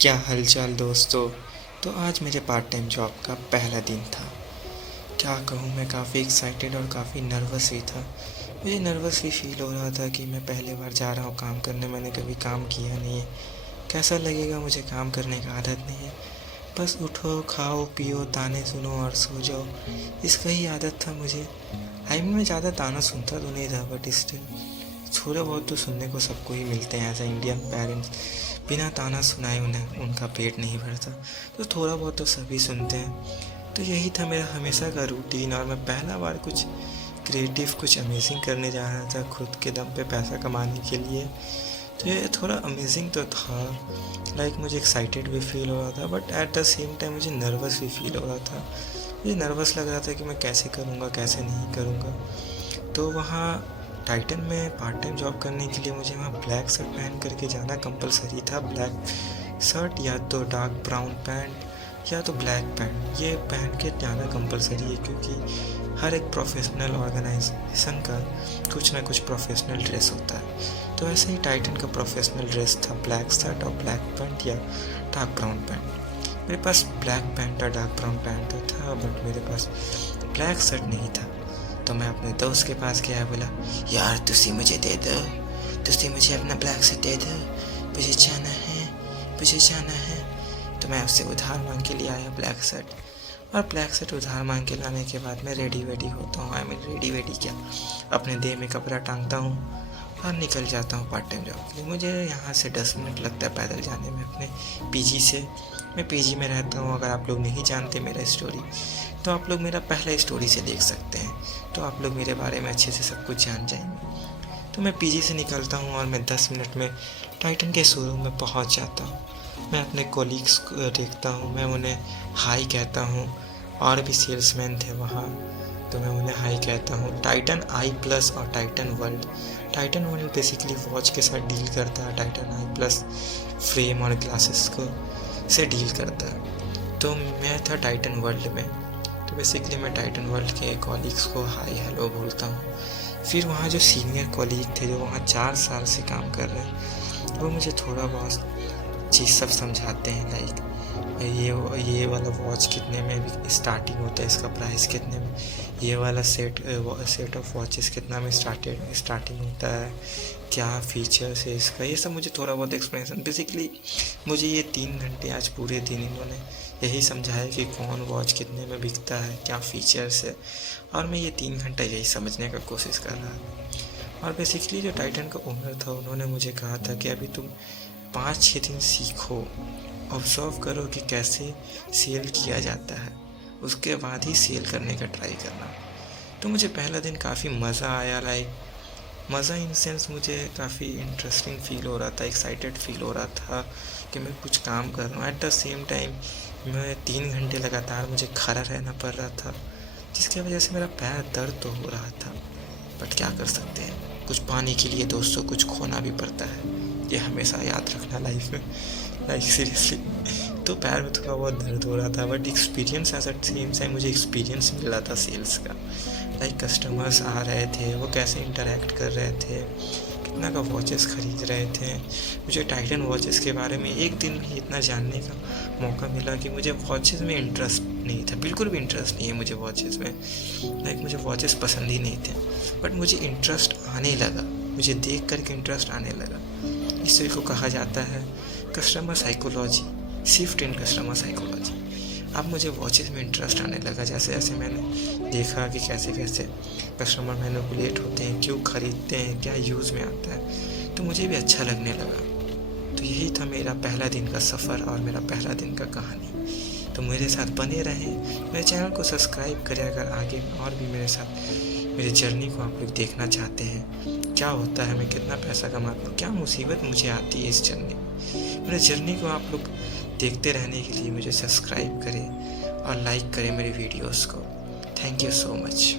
क्या हालचाल दोस्तों। तो आज मेरे पार्ट टाइम जॉब का पहला दिन था। क्या कहूँ, मैं काफ़ी एक्साइटेड और काफ़ी नर्वस भी था। मुझे नर्वस भी फील हो रहा था कि मैं पहली बार जा रहा हूँ काम करने, मैंने कभी काम किया नहीं है, कैसा लगेगा, मुझे काम करने का आदत नहीं है। बस उठो, खाओ, पियो, ताने सुनो और सो जाओ, इसका ही आदत था मुझे। मैं ज़्यादा ताना सुनता तो नहीं था, बट स्टिल थोड़ा बहुत तो सुनने को सबको ही मिलते हैं। एज ए इंडियन पेरेंट्स, बिना ताना सुनाए उन्हें उनका पेट नहीं भरता, तो थोड़ा बहुत तो सभी सुनते हैं। तो यही था मेरा हमेशा का रूटीन, और मैं पहला बार कुछ क्रिएटिव, कुछ अमेजिंग करने जा रहा था खुद के दम पे पैसा कमाने के लिए। तो ये थोड़ा अमेजिंग तो था, मुझे एक्साइटेड भी फील हो रहा था, but at the same time मुझे नर्वस भी फील हो रहा था। मुझे नर्वस लग रहा था कि मैं कैसे करूँगा, कैसे नहीं करूँगा। तो वहाँ टाइटन में पार्ट टाइम जॉब करने के लिए मुझे वहाँ ब्लैक शर्ट पहन करके जाना कंपलसरी था। ब्लैक शर्ट या तो डार्क ब्राउन पैंट या तो ब्लैक पैंट, ये पहन के जाना कंपलसरी है, क्योंकि हर एक प्रोफेशनल ऑर्गेनाइजेशन का कुछ ना कुछ प्रोफेशनल ड्रेस होता है। तो ऐसे ही टाइटन का प्रोफेशनल ड्रेस था ब्लैक शर्ट और ब्लैक पैंट या डार्क ब्राउन पैंट। मेरे पास ब्लैक पैंट और डार्क ब्राउन पैंट तो था, बट मेरे पास ब्लैक शर्ट नहीं था। तो मैं अपने दोस्त के पास गया, बोला, यार तुसी मुझे दे दो, तुसी मुझे अपना ब्लैक शर्ट दे दो, मुझे जाना है, मुझे जाना है। तो मैं उससे उधार मांग के लिए आया ब्लैक शर्ट, और ब्लैक शर्ट उधार मांग के लाने के बाद मैं रेडी वेडी होता हूँ। रेडी वेडी क्या, अपने देह में कपड़ा टांगता हूँ और निकल जाता हूँ पार्ट टाइम जॉब के लिए। मुझे यहाँ से 10 मिनट लगता है पैदल जाने में अपने पीजी से। मैं पीजी में रहता हूँ। अगर आप लोग नहीं जानते मेरा स्टोरी, तो आप लोग मेरा पहला स्टोरी से देख सकते हैं, तो आप लोग मेरे बारे में अच्छे से सब कुछ जान जाएंगे। तो मैं पीजी से निकलता हूँ और मैं 10 मिनट में टाइटन के शोरूम में पहुँच जाता हूँ। मैं अपने कोलीग्स को देखता हूँ, मैं उन्हें हाई कहता हूँ। और भी सेल्समैन थे वहाँ, तो मैं उन्हें हाई कहता हूँ। टाइटन आई प्लस और टाइटन वर्ल्ड बेसिकली वॉच के साथ डील करता है। टाइटन आई प्लस फ्रेम और ग्लासेस को से डील करता है। तो मैं था टाइटन वर्ल्ड में। तो बेसिकली मैं टाइटन वर्ल्ड के कॉलीग्स को हाई हेलो बोलता हूँ। फिर वहाँ जो सीनियर कॉलीग थे, जो वहाँ 4 साल से काम कर रहे हैं, वो मुझे थोड़ा बहुत चीज़ सब समझाते हैं। ये वाला वॉच कितने में स्टार्टिंग होता है, इसका प्राइस कितने में, ये वाला सेट ऑफ वॉचेस कितना में स्टार्टिंग होता है, क्या फीचर्स है इसका, ये सब मुझे थोड़ा बहुत एक्सप्लेनेशन। बेसिकली मुझे ये 3 घंटे आज पूरे दिन इन्होंने यही समझाया कि कौन वॉच कितने में बिकता है, क्या फीचर्स है, और मैं ये 3 घंटा यही समझने का कोशिश कर रहा था। और बेसिकली जो टाइटन का ओनर था, उन्होंने मुझे कहा था कि अभी तुम 5-6 दिन सीखो, ऑब्जर्व करो कि कैसे सेल किया जाता है, उसके बाद ही सेल करने का ट्राई करना। तो मुझे पहला दिन काफ़ी मज़ा आया। मज़ा इन सेंस मुझे काफ़ी इंटरेस्टिंग फील हो रहा था, एक्साइटेड फील हो रहा था कि मैं कुछ काम कर रहा हूँ। एट द सेम टाइम मैं 3 घंटे लगातार मुझे खड़ा रहना पड़ रहा था, जिसकी वजह से मेरा पैर दर्द तो हो रहा था, बट क्या कर सकते हैं, कुछ पाने के लिए दोस्तों कुछ खोना भी पड़ता है। ये हमेशा याद रखना लाइफ में, सीरियसली। तो पैर में थोड़ा बहुत दर्द हो रहा था, but experience as a same time मुझे एक्सपीरियंस मिल रहा था सेल्स का। कस्टमर्स आ रहे थे, वो कैसे इंटरेक्ट कर रहे थे, कितना का वॉचेस ख़रीद रहे थे। मुझे टाइटन वॉचेस के बारे में एक दिन में इतना जानने का मौका मिला कि मुझे वॉचेस में इंटरेस्ट नहीं था, बिल्कुल भी इंटरेस्ट नहीं है मुझे वॉचेस में। मुझे वॉचेस पसंद ही नहीं थे, बट मुझे इंटरेस्ट आने लगा, मुझे देख करके इंटरेस्ट आने लगा। इसी को कहा जाता है customer psychology, shift in customer psychology. अब मुझे वॉचेस में इंटरेस्ट आने लगा, जैसे जैसे मैंने देखा कि कैसे कैसे कस्टमर मैनिपुलेट होते हैं, क्यों ख़रीदते हैं, क्या यूज़ में आता है, तो मुझे भी अच्छा लगने लगा। तो यही था मेरा पहला दिन का सफ़र और मेरा पहला दिन का कहानी। तो मेरे साथ बने रहें, मेरे चैनल को सब्सक्राइब करें अगर आगे और भी मेरे साथ मेरी जर्नी को आप लोग देखना चाहते हैं। क्या होता है, मैं कितना पैसा कमाता हूँ, क्या मुसीबत मुझे आती है इस जर्नी में। मेरे जर्नी को आप लोग देखते रहने के लिए मुझे सब्सक्राइब करें और लाइक करें मेरे वीडियोस को। Thank you so much.